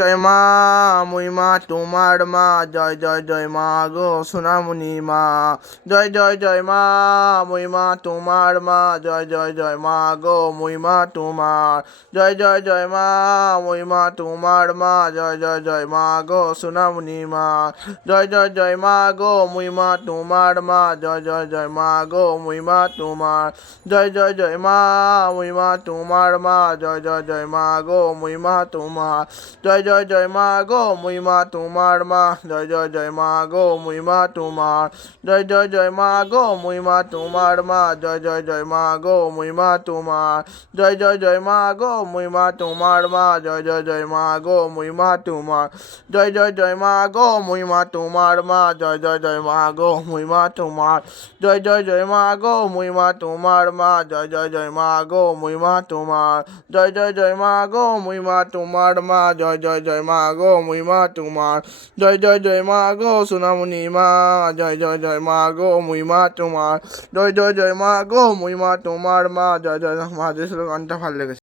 জয় মা, মুই মা তোমার মা, জয় জয় জয় মা গো সোনামণি মা। জয় জয় জয় মা, মুই মা তোমার মা, জয় জয় জয় মা গো মুই মা তোমার। জয় জয় জয় মা, মুই মা তোমার মা, জয় জয় জয় মা গো সোনামণি মা। জয় জয় জয় মা গো মুই মা তোমার মা, জয় জয় জয় মা গো মুই মা তোমার। জয় জয় জয় মা, মুই মা তোমার মা, জয় জয় জয় মা গো মুই মা তোমার। জয় জয় জয় মা গো মুই মা তোমার মা, জয় জয় জয় মা গো মুই মা তোমার। জয় জয় জয় মা গো মুই মা তোমার মা, জয় জয় জয় মা গো মুই মা তোমার। জয় জয় জয় মা গো মুই মা তোমার মা, জয় জয় জয় মা গো মুই মা তোমার। জয় জয় জয় মা গো মুই মা তোমার মা, জয় জয় জয় মা গো মুই মা তোমার। জয় জয় জয় মা গো মুই মা তোমার মা, জয় জয় জয় মা গো মুই মা তোমার। জয় জয় জয় মা গো মুই মা তোমার মা, জয় জয় জয় মা গো মুই মা তোমার। জয় জয় জয় মা গো সোনামণি মা, জয় জয় জয় মা গো মুই মা তোমার। জয় জয় জয় মা গো মুই মা তোমার মা, জয় জয় মা। যে গানটা ভালো লেগেছে।